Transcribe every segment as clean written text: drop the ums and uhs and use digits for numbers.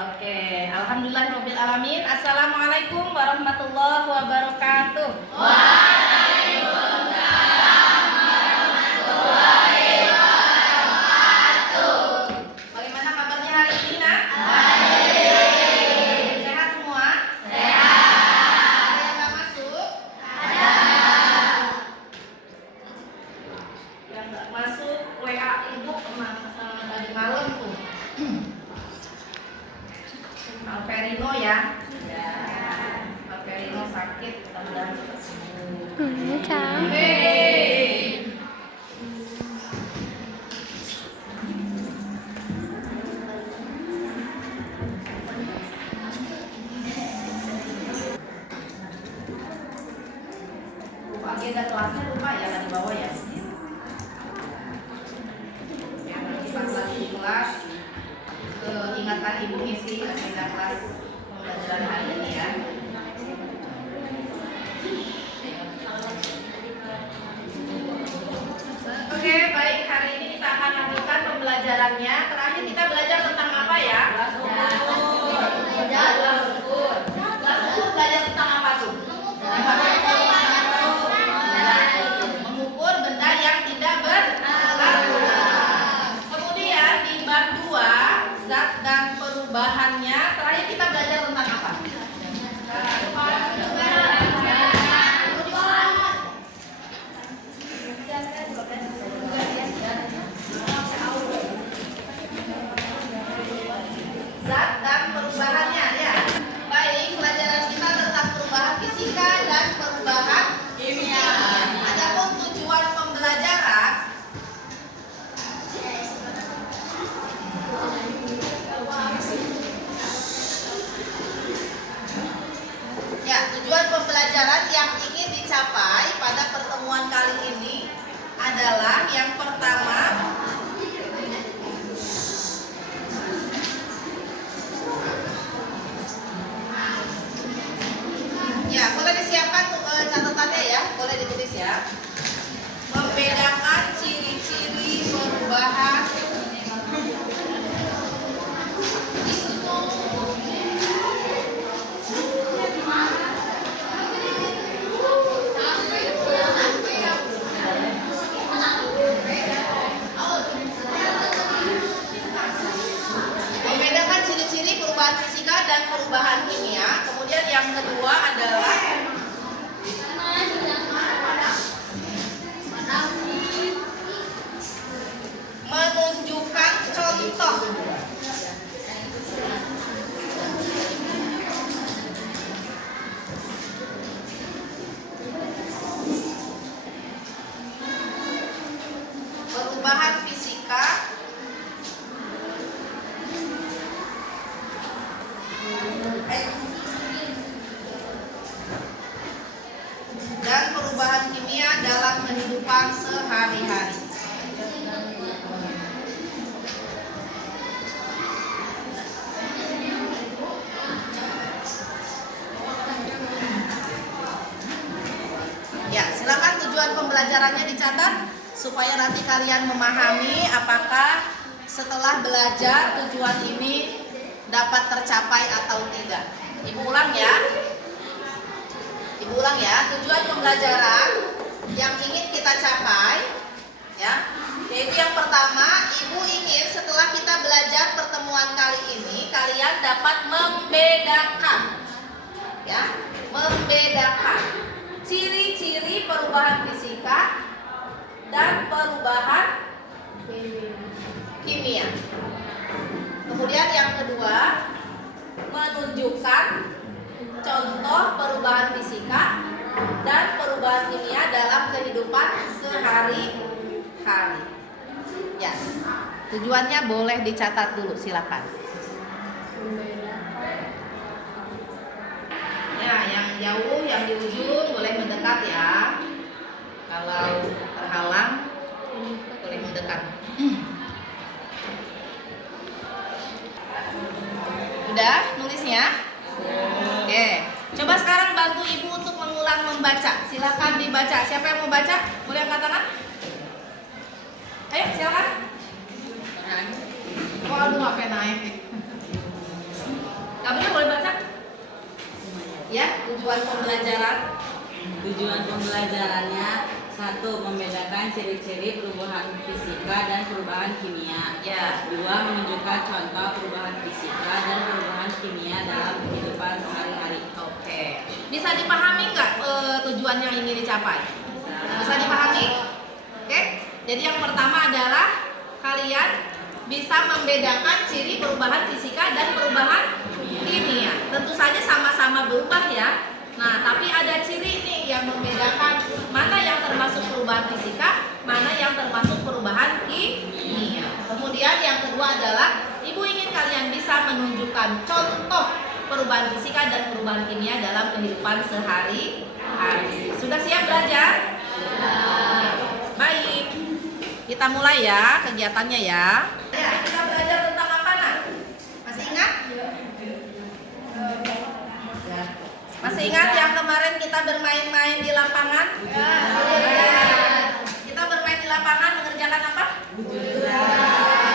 Oke, alhamdulillahirabbil alamin. Assalamualaikum warahmatullahi wabarakatuh. Waalaikumsalam warahmatullahi wabarakatuh. Bagaimana kabarnya hari ini, Nak? Baik. Sehat semua? Sehat. Ada yang nggak masuk? Ada. Yang nggak masuk WA Ibu tadi malam tuh. Alverino ya. Alverino sakit, mudah-mudahan cepat sembuh. Amin. Lupa agenda kelasnya, lupa ya, nggak dibawa ya. Ya, nanti pas lagi di kelas ingatkan Ibu ngisi agenda kelas pembelajaran hari ini ya. Oke, baik, hari ini kita akan lanjutkan pembelajarannya. Terakhir kita belajar tentang apa ya? Kelas ukur. Kelas ukur belajar tentang apa tuh? Mengukur benda yang tidak berlaku. Kemudian di bab 2 zat dan perubahannya. Terakhir kita belajar tentang apa? Zat dan perubahannya ya. Baik, pelajaran kita tentang perubahan fisika dan perubahan kimia. Adapun tujuan pembelajaran ya, tujuan pembelajaran yang ingin dicapai pada pertemuan kali ini adalah yang pertama, ya, boleh disiapkan catatannya ya, boleh ditulis ya. Membedakan ciri-ciri perubahan perubahan fisika dan perubahan kimia. Kemudian yang kedua adalah menunjukkan contoh perubahan fisika dan perubahan kimia dalam kehidupan sehari-hari. Ya, silakan tujuan pembelajarannya dicatat supaya nanti kalian memahami apakah setelah belajar tujuan ini dapat tercapai atau tidak. Ibu ulang ya. Ibu ulang ya. Tujuan pembelajaran yang ingin kita capai ya, yaitu yang pertama, Ibu ingin setelah kita belajar pertemuan kali ini kalian dapat membedakan ya, membedakan ciri-ciri perubahan fisika dan perubahan kimia. Kemudian yang kedua, menunjukkan contoh perubahan fisika dan perubahan kimia dalam kehidupan sehari-hari. Ya, tujuannya boleh dicatat dulu, silakan. Ya, yang jauh, yang di ujung boleh mendekat ya. Kalau terhalang, boleh mendekat. Udah nulisnya? Oke. Coba sekarang bantu Ibu untuk mengulang membaca. Silakan dibaca. Siapa yang mau baca? Boleh angkat tangan? Ayo, silakan. Waduh, HP naik. tujuan pembelajaran? Tujuan pembelajarannya: 1. Membedakan ciri-ciri perubahan fisika dan perubahan kimia. Ya. 2. Menunjukkan contoh perubahan fisika dan perubahan kimia dalam kehidupan sehari-hari. Oke. Bisa dipahami nggak tujuan yang ingin dicapai? Bisa dipahami? Oke. Jadi yang pertama adalah kalian bisa membedakan ciri perubahan fisika dan perubahan kimia. Tentu saja sama-sama berubah ya. Nah, tapi ada ciri nih yang membedakan mana yang termasuk perubahan fisika, mana yang termasuk perubahan kimia. Kemudian yang kedua adalah Ibu ingin kalian bisa menunjukkan contoh perubahan fisika dan perubahan kimia dalam kehidupan sehari-hari. Sudah siap belajar? Baik. Kita mulai ya kegiatannya ya. Ya, kita belajar tentang apa nak? Masih ingat? Masih ingat yang kemarin kita bermain-main di lapangan? Kita bermain di lapangan mengerjakan apa?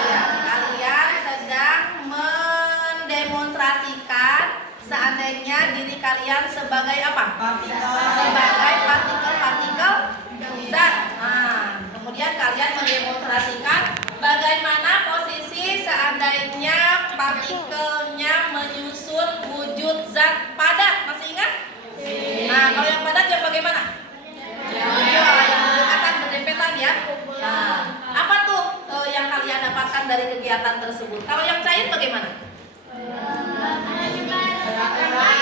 Ya, kalian sedang mendemonstrasikan seandainya diri kalian sebagai apa? Sebagai partikel-partikel zat. Nah, kemudian kalian mendemonstrasikan bagaimana posisi seandainya partikelnya menyusun wujud zat padat. Masih ingat? Nah, kalau yang padat yang bagaimana? Ya, yang berdekatan, berdempetan ya. Nah, apa tuh yang kalian dapatkan dari kegiatan tersebut? Kalau yang cair bagaimana?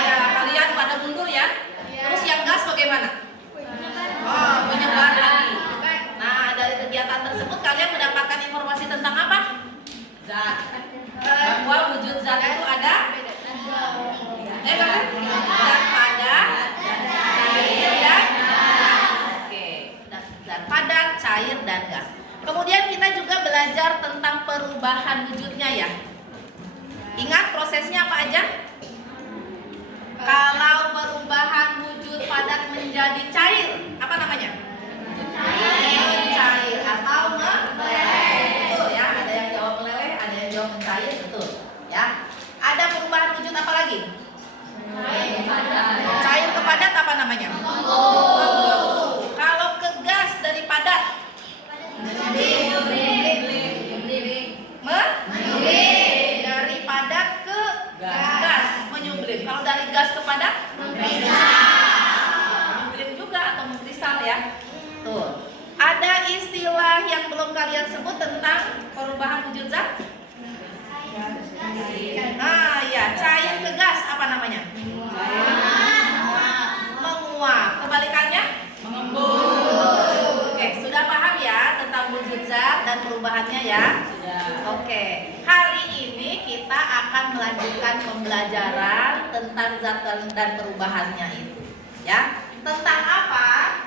Ya, kalian pada mundur ya. Terus yang gas bagaimana? Oh, menyebar lagi. Nah, dari kegiatan tersebut kalian mendapatkan informasi tentang apa? Zat. Bahwa wujud zat itu ada zat padat, cair dan gas. Oke, zat padat, cair dan gas. Kemudian kita juga belajar tentang perubahan wujudnya ya. Ingat prosesnya apa aja? Kalau perubahan wujud padat menjadi cair, apa namanya? Mencair atau meleleh. Betul ya, ada yang jawab meleleh, ada yang jawab mencair, betul ya. Ada perubahan wujud apa lagi? Cair ke padat apa namanya? Kalau ke gas dari padat? Dari padat ke gas, menyublim. Kalau dari gas ke padat? Menyublim juga atau mengkristal ya. Tuh. Ada istilah yang belum kalian sebut tentang perubahan wujud zat? Nah, ya, cair ke gas apa namanya? Menguap. Kebalikannya? Mengembun. Oke, sudah paham ya tentang wujud zat dan perubahannya ya? Oke. Hari ini kita akan melanjutkan pembelajaran tentang zat dan perubahannya itu. Ya. Tentang apa?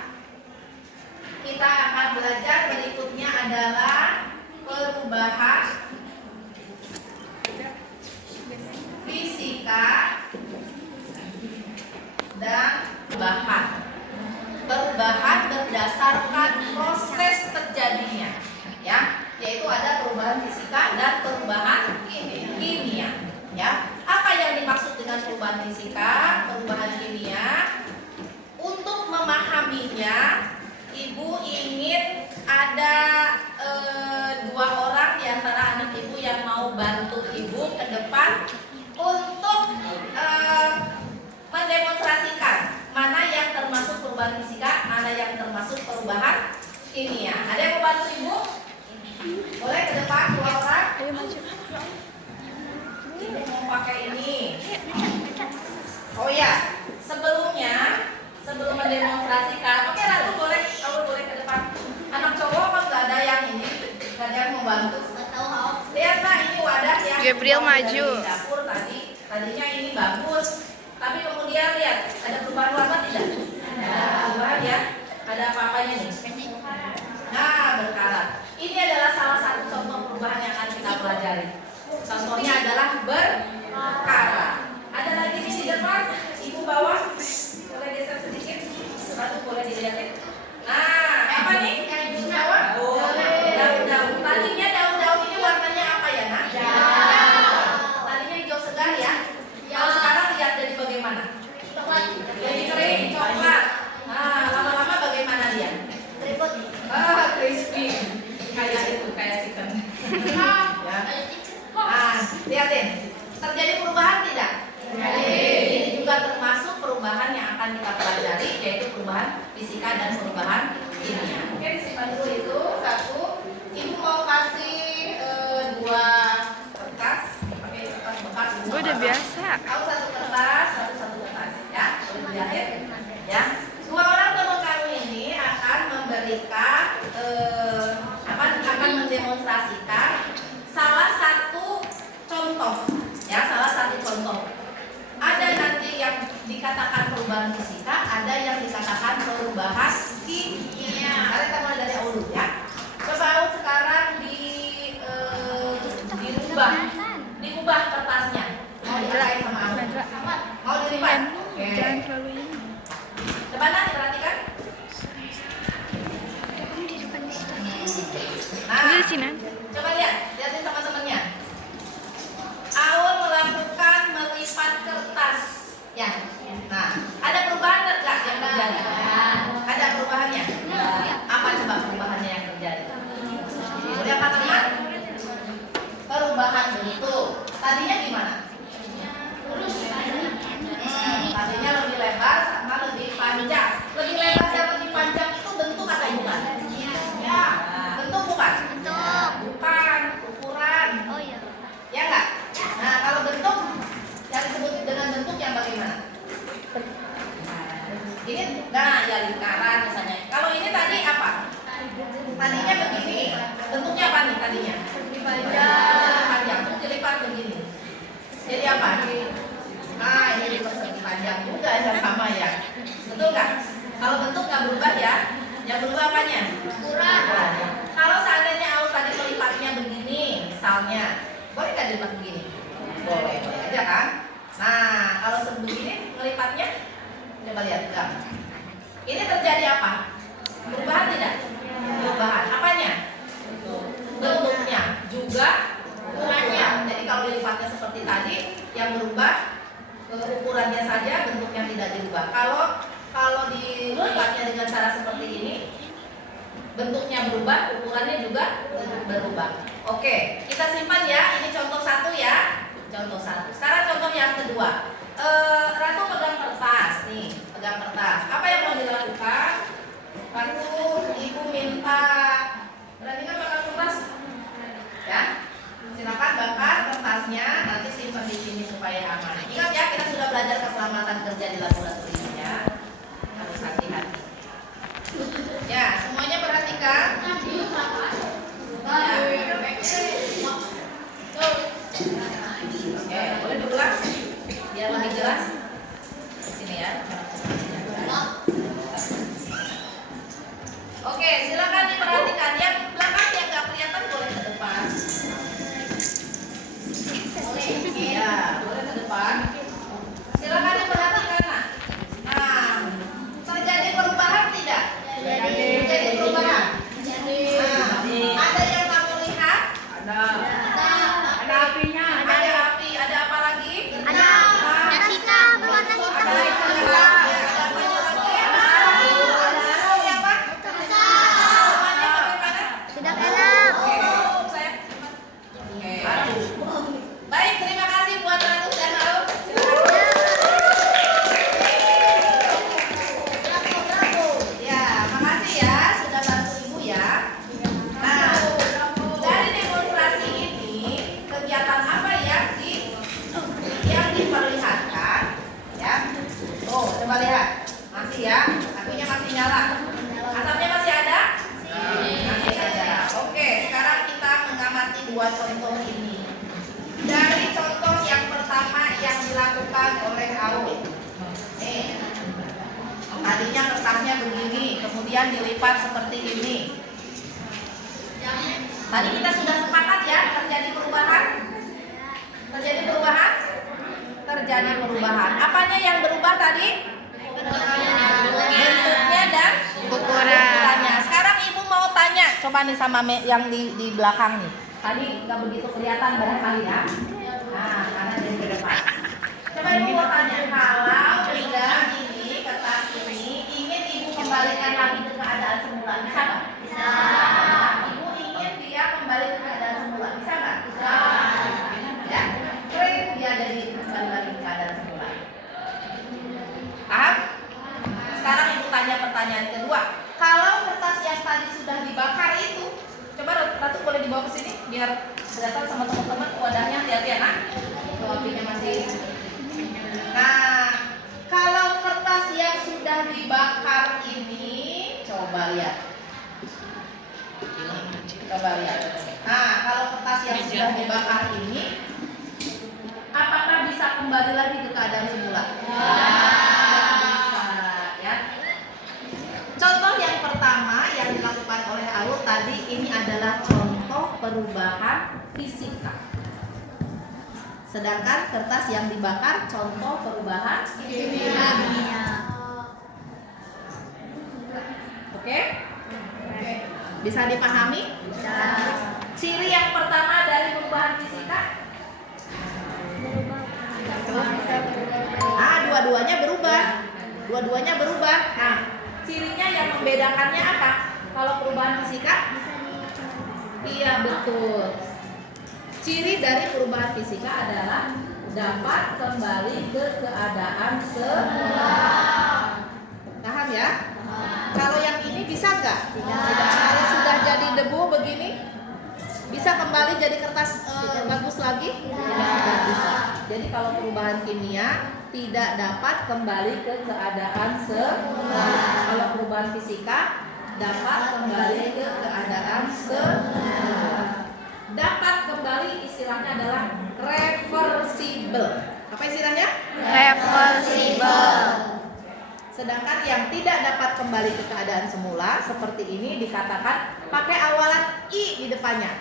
Kita akan belajar berikutnya adalah perubahan fisika dan perubahan berdasarkan proses terjadinya ya, yaitu ada perubahan fisika dan perubahan kimia ya. Apa yang dimaksud dengan perubahan fisika, perubahan kimia? Untuk memahaminya, Ibu ingin ada dua orang di antara anak Ibu yang mau bantu Ibu ke depan untuk mendemonstrasikan mana yang termasuk perubahan fisika, mana yang termasuk perubahan kimia. Ada yang mau bantu Ibu? Boleh ke depan dua orang? Ibu mau pakai ini. Oh ya, sebelum mendemonstrasikan, oke Ratu boleh, kamu boleh ke depan. Anak cowok kan nggak ada yang ini, nggak ada yang membantu. Lihat Pak, ini wadah yang Gabriel maju. dari dapur tadinya ini bagus, tapi kemudian lihat ada perubahan warna tidak? Ada perubahan ya, ada apa-apanya nih? Nah, berkarat. Ini adalah salah satu contoh perubahan yang akan kita pelajari. Contohnya adalah berkarat. Ada lagi nih di depan, Ibu bawa, boleh geser sedikit, sepatu boleh dilihatin. Nah, apa nih yang Ibu bawa? Daun-daun. Tadinya daun-daun ini warnanya apa ya nak? Tadinya hijau segar ya. Kalau sekarang lihat jadi bagaimana? Jadi Terjadi perubahan tidak? Ini juga termasuk perubahan yang akan kita pelajari, yaitu perubahan fisika dan perubahan kimia. Oke, disimpan dulu itu satu. Ibu mau kasih dua kertas, pakai kertas bekas. Gue udah biasa. Tahu satu kertas, satu kertas, ya. Boleh dilihatin, ya. Dua orang teman kamu ini akan memberikan akan mendemonstrasikan salah satu contoh, ya, salah satu contoh. Ada nanti yang dikatakan perubahan fisika, ada yang dikatakan perubahan kimia. Karena kita mulai dari awal dulu, ya. Coba sekarang diubah kertasnya. Mau diapain sama Aul? Mau dilipat? Oke. Jangan terlalu ini. Coba nanti perhatikan. Nah, Udah sini. coba lihatin sama temennya. Aul melakukan melipat kertas. Ya. Nah, ada perubahan nggak yang terjadi? Ada perubahannya? Apa coba perubahannya yang terjadi? Udah katakan? Perubahan bentuk. Tadinya gimana? Tadinya lebih lebar sama lebih panjang. Lebih lebar dan lebih panjang itu bentuk atau bukan? Ya. Bentuk bukan? Bukan. Ukuran. Ya enggak? Nah, kalau bentuk yang disebut dengan bentuk yang bagaimana? Ini ya lingkaran misalnya. Kalau ini tadi apa? Tadinya begini. Bentuknya apa nih tadinya? Panjang. Terus dilipat begini. Jadi apa? Nah, ini persegi panjang juga ya, sama ya. Betul nggak? Kalau bentuk nggak berubah ya. Yang berubah apanya? Ukuran. Kalau seandainya Aul tadi melipatnya begini, misalnya, boleh nggak dilipat begini? Boleh aja kan? Nah, kalau sebegini melipatnya, coba lihat enggak? Ini terjadi apa? Perubahan tidak? Perubahan. Apanya? Bentuknya juga ukurannya. Jadi kalau dilipatnya seperti tadi, yang berubah ukurannya saja, bentuknya tidak dirubah. Kalau dilipatnya dengan cara seperti ini, bentuknya berubah, ukurannya juga berubah. Oke, kita simpan ya. Ini contoh satu ya. Contoh satu. Sekarang contoh yang kedua. Ratu pegang kertas nih, pegang kertas. Apa yang mau dilakukan? Ratu, ibu minta. Berarti kan bakar kertas, ya. Silakan bakar kertasnya. Nanti simpan di sini supaya aman. Ingat ya, kita sudah belajar keselamatan kerja di laboratorium ya. Harus hati-hati. Ya, semuanya perhatikan. Oke, boleh diulang biar lebih jelas. Sini ya. Oke, silakan diperhatikan. Yang belakang yang nggak kelihatan boleh ke depan. Boleh, ya, boleh ke depan. Silakan diperhatikan. Nah, terjadi perubahan tidak? Terjadi perubahan. Nah, ada yang kamu lihat? Ada apinya. Ada api. Ada apa lagi? Ada hitam berwarna hitam. Ada apa lagi? Ada apa? Namanya bagaimana? Tidak enak. Baik, terima kasih buat Ratu dan Aul. Ya, makasih ya sudah bantu ibu ya. Nah, dari demonstrasi ini kegiatan apa yang diperlihatkan? Ya, coba lihat, masih ya, apinya masih nyala. Asapnya masih ada? Masih ada. Oke, sekarang kita mengamati dua contoh ini. Dari contoh yang pertama yang dilakukan oleh Aul. Tadinya kertasnya begini, kemudian dilipat seperti ini. Tadi kita sudah sepakat ya, terjadi perubahan. Terjadi perubahan? Terjadi perubahan. Apanya yang berubah tadi? Bentuknya dan ukurannya. Sekarang ibu mau tanya, coba nih sama yang di belakang nih. Tadi nggak begitu kelihatan barangkali ya. Nah, karena dari ke depan. Coba ibu mau tanya, kalau benda ini, kertas ini ingin ibu kembalikan lagi ke keadaan semula, bisa nggak? Bisa. Ibu ingin dia kembali ke keadaan semula, bisa nggak? Bisa. Ya, keren dia keadaan semula. Paham? Sekarang ibu tanya pertanyaan kedua. Kalau kertas yang tadi sudah dibakar itu, coba Ratu boleh dibawa ke sini biar kelihatan sama teman-teman wadahnya, hati-hati ya nak. Kalau apinya masih. Nah, kalau kertas yang sudah dibakar ini, coba lihat. Coba lihat. Nah, kalau kertas yang sudah dibakar ini, apakah bisa kembali lagi ke keadaan semula? Bisa, ya. Contoh yang pertama yang dilakukan oleh Aul tadi ini adalah contoh perubahan fisika. Sedangkan kertas yang dibakar contoh perubahan kimia. Oke? Bisa dipahami? Ciri yang pertama dari perubahan fisika? Dua-duanya berubah. Dua-duanya berubah. Nah, cirinya yang membedakannya apa? Kalau perubahan fisika? Iya, betul. Ciri dari perubahan fisika adalah dapat kembali ke keadaan semula. Paham ya? Kalau yang ini bisa nggak? Kalau sudah jadi debu begini, bisa kembali jadi kertas bagus lagi? Tidak bisa. Jadi kalau perubahan kimia tidak dapat kembali ke keadaan semula. Kalau perubahan fisika dapat kembali ke keadaan semula. Dapat kembali istilahnya adalah reversible. Apa istilahnya? Reversible. Sedangkan yang tidak dapat kembali ke keadaan semula seperti ini dikatakan pakai awalan i di depannya.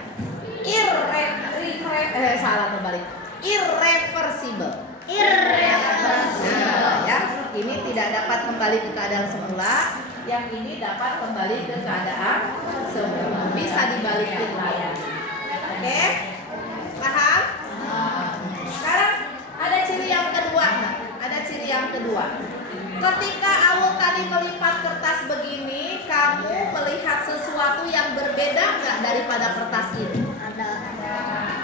Salah kembali. Irreversible. Nah, ya, ini tidak dapat kembali ke keadaan semula. Yang ini dapat kembali ke keadaan semula. Bisa dibalikin lagi. Oke? Paham? Sekarang ada ciri yang kedua. Ada ciri yang kedua. Ketika Aul tadi melipat kertas begini, kamu melihat sesuatu yang berbeda nggak daripada kertas ini?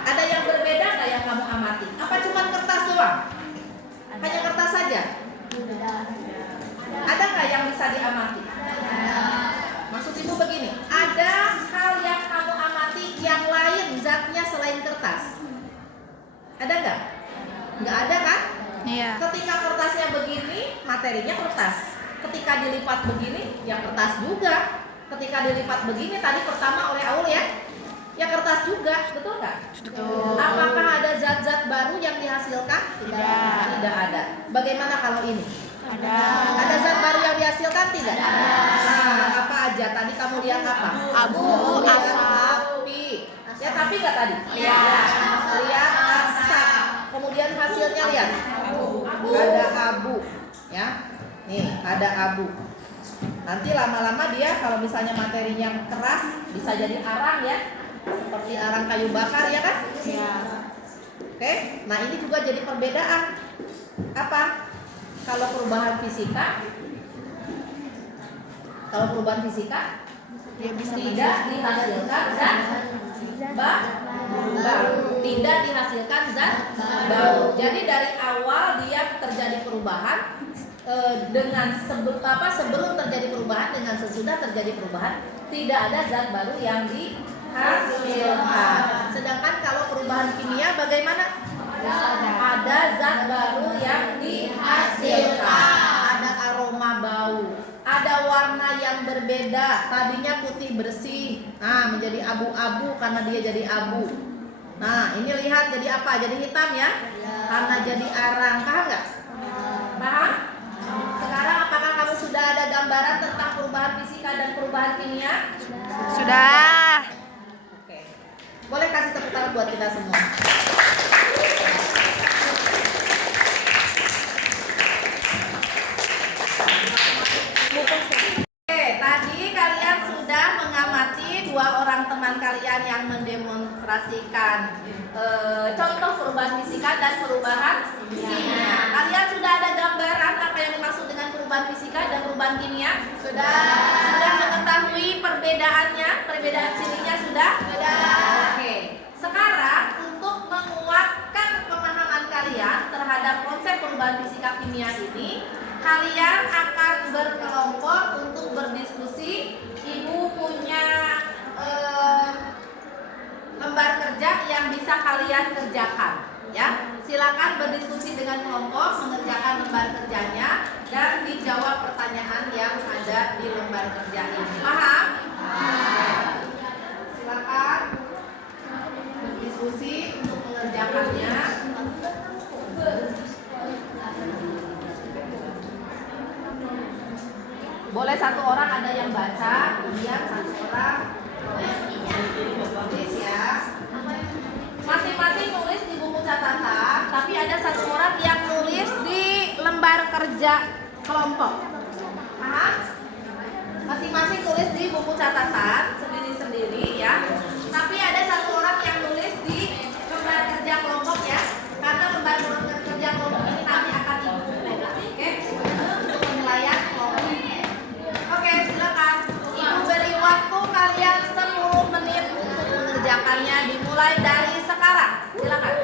Ada yang berbeda nggak yang kamu amati? Apa cuma kertas doang? Hanya kertas saja? Ada nggak yang bisa diamati? Maksud ibu begini, ada hal yang kamu amati yang lain zatnya selain kertas? Ada nggak? Nggak ada kan? Iya. Ketika kertasnya begini, materinya kertas. Ketika dilipat begini, ya kertas juga. Ketika dilipat begini, tadi pertama oleh Aul ya, ya kertas juga, betul nggak? Betul. Apakah ada zat-zat baru yang dihasilkan? Tidak. Tidak ada. Bagaimana kalau ini? Ada. Ada zat baru yang dihasilkan tidak? Nah, apa aja? Tadi kamu lihat apa? Abu, Lihat asap. api. Ya tapi nggak tadi? Iya. Lihat asap. Kemudian hasilnya lihat. Ada abu, ya. Nih, ada abu. Nanti lama-lama dia kalau misalnya materinya keras bisa jadi arang ya. Seperti arang kayu bakar ya kan? Iya. Oke. Nah, ini juga jadi perbedaan. Apa? Kalau perubahan fisika Dia bisa tidak dihasilkan zat baru. Tidak dihasilkan zat baru. Jadi dari awal dia terjadi perubahan dengan sebelum terjadi perubahan dengan sesudah terjadi perubahan tidak ada zat baru yang dihasilkan. Sedangkan kalau perubahan kimia bagaimana? Ada zat baru yang dihasilkan. Ada aroma bau. Ada warna yang berbeda. Tadinya putih bersih, menjadi abu-abu karena dia jadi abu. Nah, ini lihat jadi apa? Jadi hitam ya? Karena jadi arang. Paham nggak? Paham? Sekarang apakah kamu sudah ada gambaran tentang perubahan fisika dan perubahan kimia? Sudah. Oke. Boleh kasih tepuk tangan buat kita semua. Oke, tadi kalian sudah mengamati dua orang teman kalian yang mendemonstrasikan contoh perubahan fisika dan perubahan kimia. Kalian sudah ada gambaran apa yang dimaksud dengan perubahan fisika dan perubahan kimia? Sudah. Sudah mengetahui perbedaannya, perbedaan cirinya sudah? Sudah. Oke. Sekarang untuk menguatkan pemahaman kalian terhadap konsep perubahan fisika kimia ini, kalian akan berkelompok untuk berdiskusi. Ibu punya lembar kerja yang bisa kalian kerjakan, ya. Silakan berdiskusi dengan kelompok, mengerjakan lembar kerjanya dan dijawab pertanyaan yang ada di lembar kerja ini. Paham? Silakan berdiskusi untuk mengerjakannya. Boleh satu orang ada yang baca, kemudian satu orang tulis ya. Masing-masing nulis di buku catatan, tapi ada satu orang yang nulis di lembar kerja kelompok. Paham? Masing-masing tulis di buku catatan sendiri-sendiri ya. Tapi ada satu orang yang nulis di lembar kerja kelompok ya. Karena lembar kerja kelompok ini nanti akan ibu oke? Untuk penilaian kelompok. Oke, silakan. Ibu beri waktu kalian 10 menit untuk mengerjakannya dimulai dari sekarang. Silakan.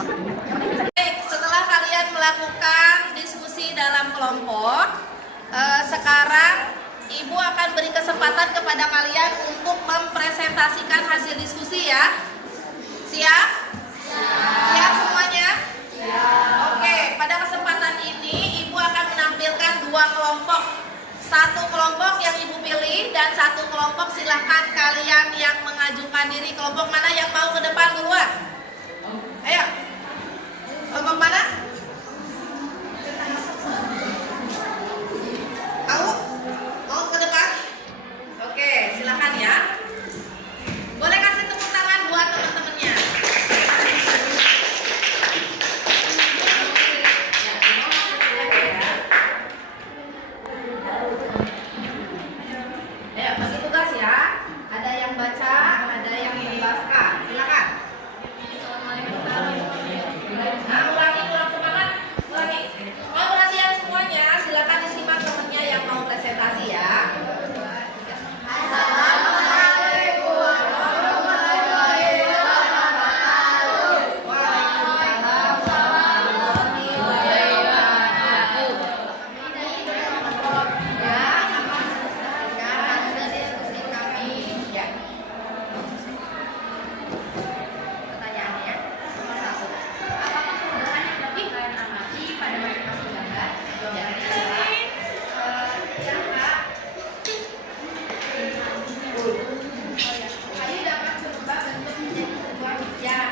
Baik, setelah kalian melakukan diskusi dalam kelompok, sekarang Ibu akan beri kesempatan kepada kalian untuk mempresentasikan hasil diskusi ya. Siap? Siap semuanya? Oke, pada kesempatan ini Ibu akan menampilkan 2 kelompok. Satu kelompok yang Ibu pilih dan satu kelompok silahkan kalian yang mengajukan diri. Kelompok mana yang mau ke depan duluan? Ayo. Kelompok mana? Tahu? Mau ke depan? Oke, silakan ya. Boleh kasih tepuk tangan buat teman-temannya. Ayo, bagi tugas ya. Ada yang baca, ada yang menjelaskan. Silakan. Nah, ulangi, kurang semangat. Ulangi. Mau perhatian semuanya, silakan disimak temennya yang mau presentasi ya. Assalamualaikum warahmatullahi wabarakatuh. Waalaikumsalam warahmatullahi wabarakatuh. Ya, akan selesaikan hasil diskusi kami. Ya. Pertanyaannya, nomor 1. Apakah perubahan yang dapat kalian amati pada masing-masing gambar? Jawabannya adalah kayu dapat berubah bentuk menjadi sebuah hujan.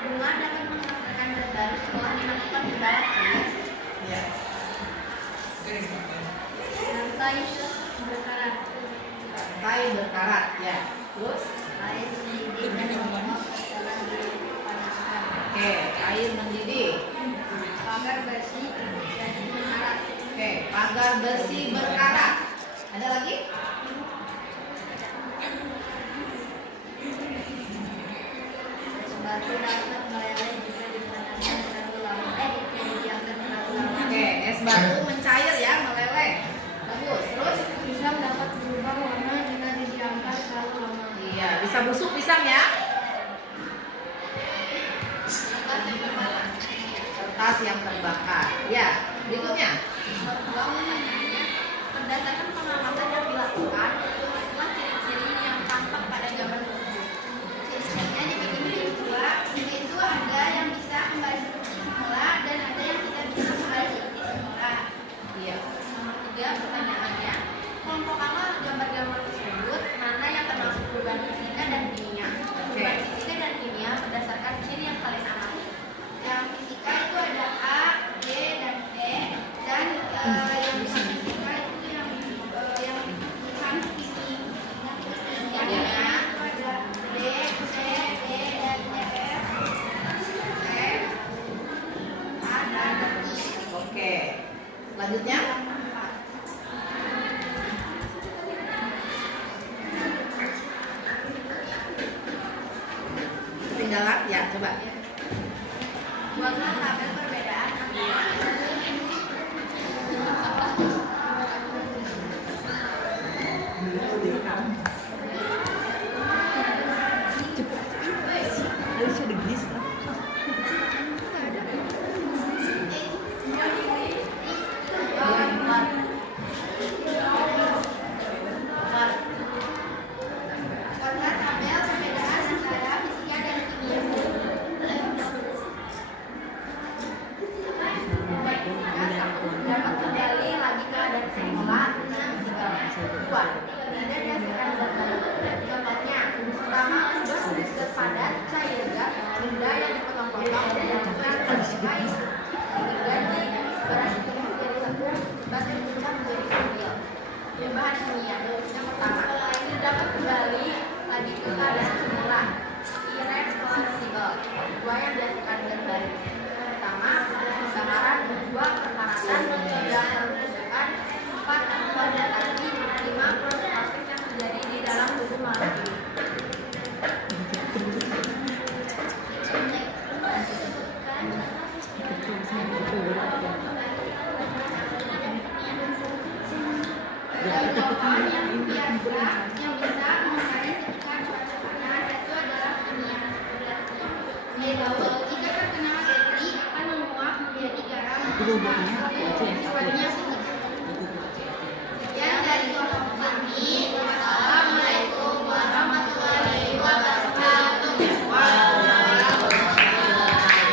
Bunga dapat menghasilkan zat baru setelah dimasukkan ke dalam air. Lantai berkarat. Lantai berkarat, ya. Terus? Air mendidih dan menguap setelah dipanaskan. Oke, air mendidih. Pagar besi dan berkarat. Oke, pagar besi berkarat. Ada lagi? Bisa busuk pisang ya. Kertas yang terbakar. Ya, berikutnya. Berdasarkan pengamatan yang dilakukan, tulislah ciri-ciri yang tampak pada gambar tersebut. Ciri-cirinya dibagi menjadi dua, yaitu ada yang bisa kembali seperti semula dan ada yang tidak bisa kembali seperti semula. Iya. Nomor 3, pertanyaannya, kelompok awal gambar-gambar tersebut mana yang termasuk perubahan fisika dan kimia? Perubahan fisika dan kimia berdasarkan ciri yang kalian amati. Yang fisika itu ada A, B, dan E, dan yang bukan fisika itu yang bukan kimia. Yang kimia itu ada B, C, D, dan E, F, A, dan I. Oke. Selanjutnya. Ketinggalan? Ya, coba. Buatlah tabel perbedaan antara buatlah tabel perbedaan antara fisika dan kimia. Dapat kembali lagi ke keadaan semula dengan dua. Tidak dihasilkan zat baru. Contohnya, pertama ubah sedikit zat padat, cair gas, benda yang dipotong-potong dan yang terkait. Kedua, beras itu menjadi lebih, batu dipecah menjadi stabil. Perubahan kimia. Yang pertama, dapat kembali lagi ke keadaan semula. Irreversible. Dua yang dihasilkan zat baru. Pertama, pembakaran, dua perpanatan, tiga perbudakan, empat konsentrasi, lima proses yang terjadi di dalam tubuh makhluk hidup. Contoh yang biasa yang bisa mengenai ketika cuaca panas itu adalah kimia. Jika terkena bakteri akan menguap menjadi garam. Sifatnya fisika. Sekian dari kelompok kami. Wassalamualaikum warahmatullahi wabarakatuh.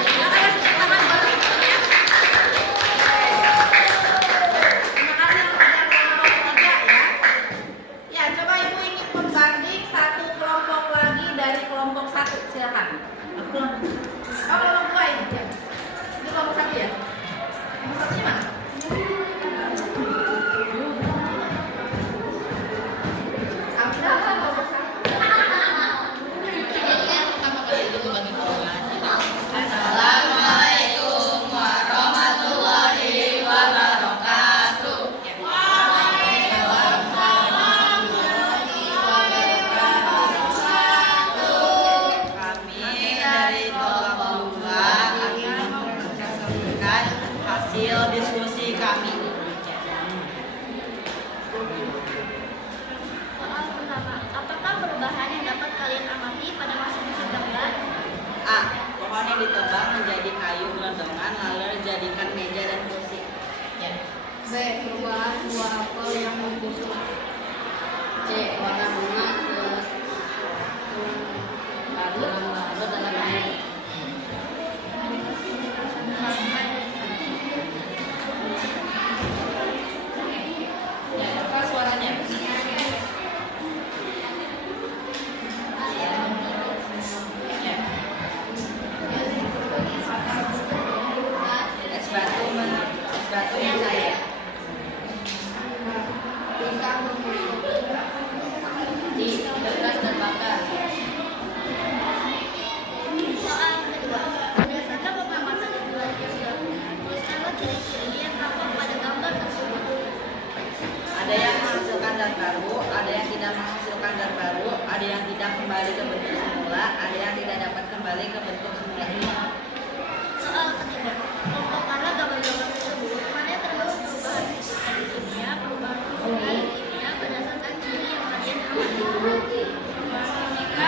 Silakan kasih tepuk tangan buat teman-temannya. Terima kasih kepada kelompok 3 ya. Ya, coba Ibu ingin membanding satu kelompok lagi dari kelompok 1. Silakan. Oh, kelompok 2 ini. Ya. Ini kelompok 1 ya? Kelompok 1 mana? Assalamualaikum warahmatullahi wabarakatuh. Kami dari kelompok 2 akan mempresentasikan hasil diskusi kami. Soal pertama, apakah perubahan yang dapat kalian amati pada masing-masing gambar? A. Pohon yang ditebang menjadi kayu gelondongan lalu dijadikan meja dan kursi. Ya. B. Perubahan buah apel yang membusuk. C. Warna bunga ke larut dalam air. Ya, apa suaranya? Ya. Es batu yang cair. Bisa membusuk. D. Kertas terbakar. Soal kedua, berdasarkan pengamatan yang dilakukan, tuliskanlah ciri-ciri yang tampak pada gambar tersebut. Ada yang menghasilkan zat baru, ada yang tidak menghasilkan zat baru, ada yang tidak kembali ke bentuk semula, ada yang tidak dapat kembali ke bentuk semula. Soal ketiga, kelompokkanlah gambar-gambar tersebut mana yang termasuk perubahan fisika dan kimia, perubahan fisika dan kimia berdasarkan ciri yang kalian amati. Perubahan fisika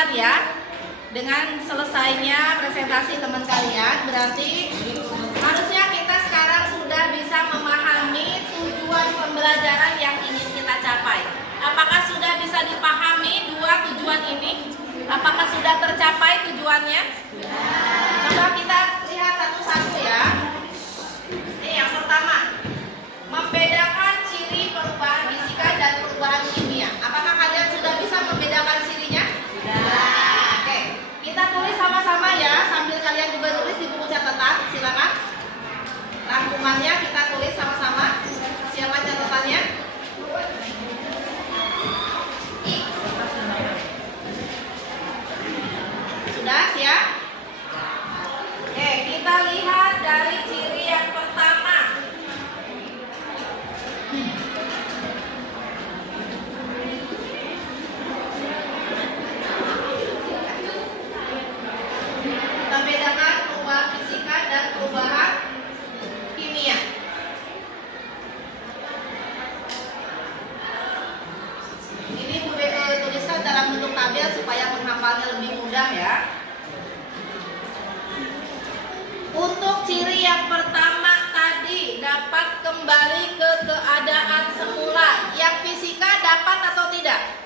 cepat ya. Dengan selesainya presentasi teman kalian, berarti harusnya kita sekarang sudah bisa memahami tujuan pembelajaran yang ingin kita capai. Apakah sudah bisa dipahami dua tujuan ini? Apakah sudah tercapai tujuannya? Coba kita lihat satu-satu ya. Ini yang pertama, membedakan ciri perubahan fisika dan perubahan kimia. Apakah kalian sudah bisa membedakan cirinya? Sudah. Oke, kita tulis sama-sama ya. Sambil kalian juga tulis di buku catatan, silakan. Rangkumannya kita tulis sama-sama. Siapa catatannya? Sudah siap? Oke, kita lihat dari ciri yang pertama. Kita bedakan perubahan fisika dan perubahan kimia. Ini Bu tuliskan dalam bentuk tabel supaya menghafalnya lebih mudah ya. Untuk ciri yang pertama tadi, dapat kembali ke keadaan semula. Yang fisika dapat atau tidak?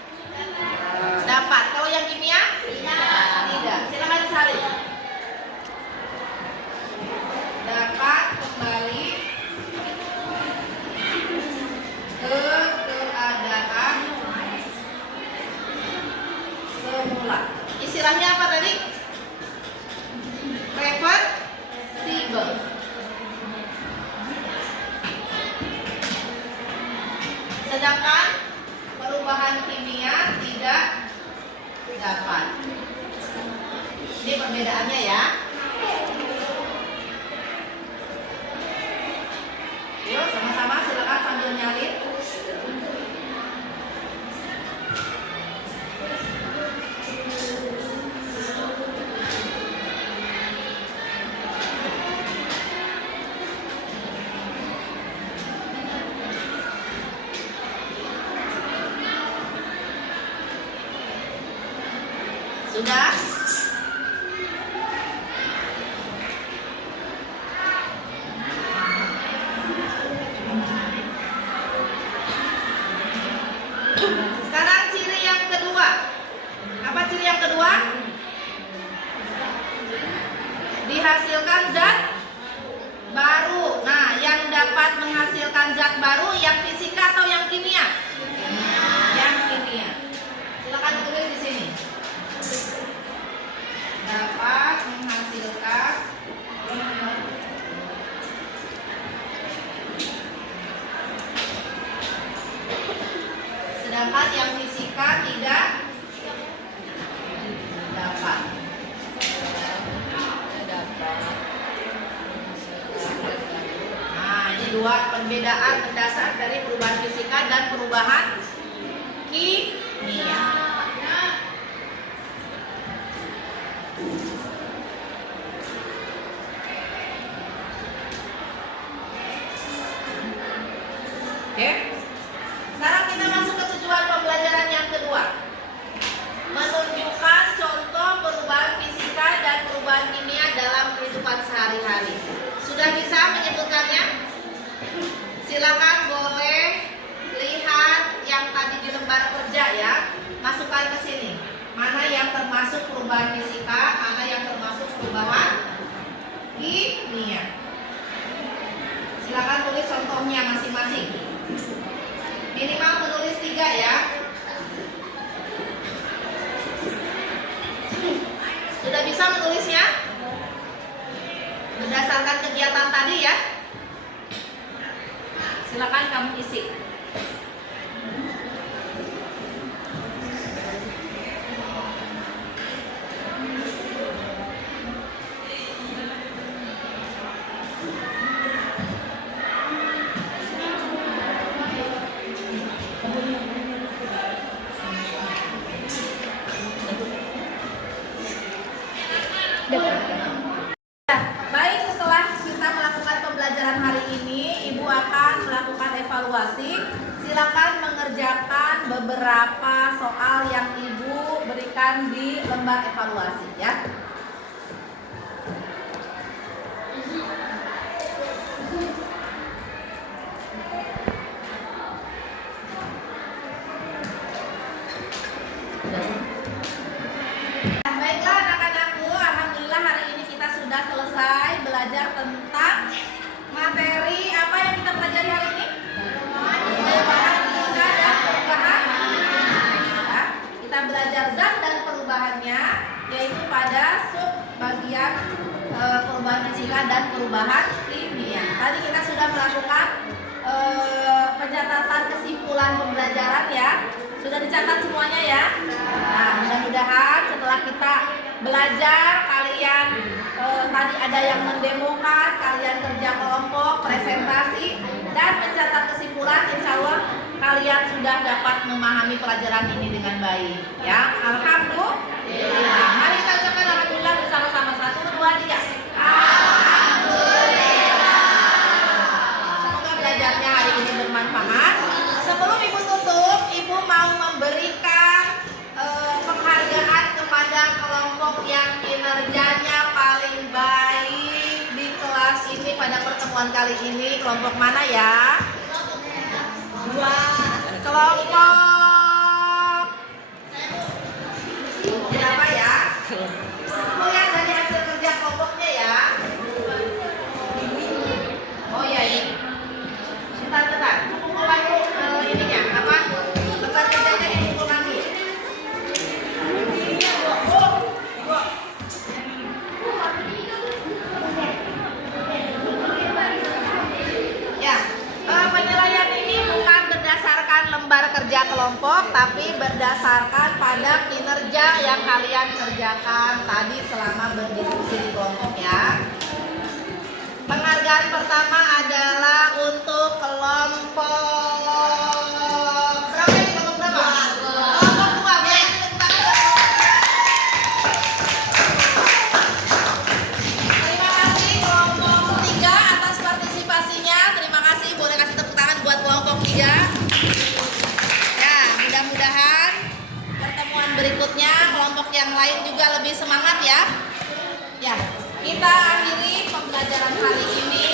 Dapat. Kalau yang kimia? Tidak. Silakan cari. Dapat kembali ke keadaan semula. Istilahnya apa tadi? Reversible. Sedangkan perubahan kimia tidak dapat. Ini perbedaannya ya. Yuk sama-sama silakan sambil nyalin. Sudah? Sekarang ciri yang kedua. Apa ciri yang kedua? Dihasilkan zat baru. Nah, yang dapat menghasilkan zat baru yang fisika atau yang kimia? Yang kimia. Silakan tulis di sini. Dapat menghasilkan sedangkan yang fisika tidak dapat. Nah, ini dua perbedaan mendasar dari perubahan fisika dan perubahan kimia. Oke. Sekarang kita masuk ke tujuan pembelajaran yang kedua. Menunjukkan contoh perubahan fisika dan perubahan kimia dalam kehidupan sehari-hari. Sudah bisa menyebutkannya? Silakan boleh lihat yang tadi di lembar kerja ya. Masukkan ke sini. Mana yang termasuk perubahan fisika, mana yang termasuk perubahan kimia. Silakan tulis contohnya masing-masing. Minimal menulis 3 ya. Sudah bisa menulisnya? Berdasarkan kegiatan tadi ya. Silakan kamu isi. Baik, setelah kita melakukan pembelajaran hari ini, Ibu akan melakukan evaluasi di lembar evaluasi ya. Baiklah anak-anakku, alhamdulillah hari ini kita sudah selesai belajar tentang materi apa yang kita pelajari hari ini? Perubahan fisika dan perubahan ya. Kita belajar zat dan perubahannya, yaitu pada sub bagian perubahan fisika dan perubahan kimia. Tadi kita sudah melakukan pencatatan kesimpulan pembelajaran ya. Sudah dicatat semuanya ya. Nah, mudah-mudahan setelah kita belajar kalian tadi ada yang mendemokan, kalian kerja kelompok, presentasi dan mencatat kesimpulan, insya Allah kalian sudah dapat memahami pelajaran ini dengan baik ya. Alhamdulillah. Mari kita ucapkan alhamdulillah bersama-sama. 1, 2, 3. Semoga belajarnya hari ini bermanfaat. Sebelum Ibu tutup, Ibu mau memberikan penghargaan kepada kelompok yang kinerjanya paling baik di kelas ini pada pertemuan kali ini. Kelompok mana ya? Kelompok berapa ya? Lihat dari hasil kerja kelompoknya ya. Oh ya ini. Bentar. Kumpulkan ininya apa? Lembar kerjanya dikumpulkan dulu. Ya, penilaian ini bukan berdasarkan lembar kerja kelompok, tapi berdasarkan pada kinerja yang kalian kerjakan tadi selama berdiskusi di kelompok ya. Penghargaan pertama adalah untuk kelompok berapa ini? Kelompok berapa? Kelompok 2. Terima kasih kelompok 3 atas partisipasinya. Terima kasih, boleh kasih tepuk tangan buat kelompok 3. Ya, mudah-mudahan pertemuan berikutnya kelompok yang lain juga lebih semangat ya. Ya, kita akhiri pembelajaran hari ini.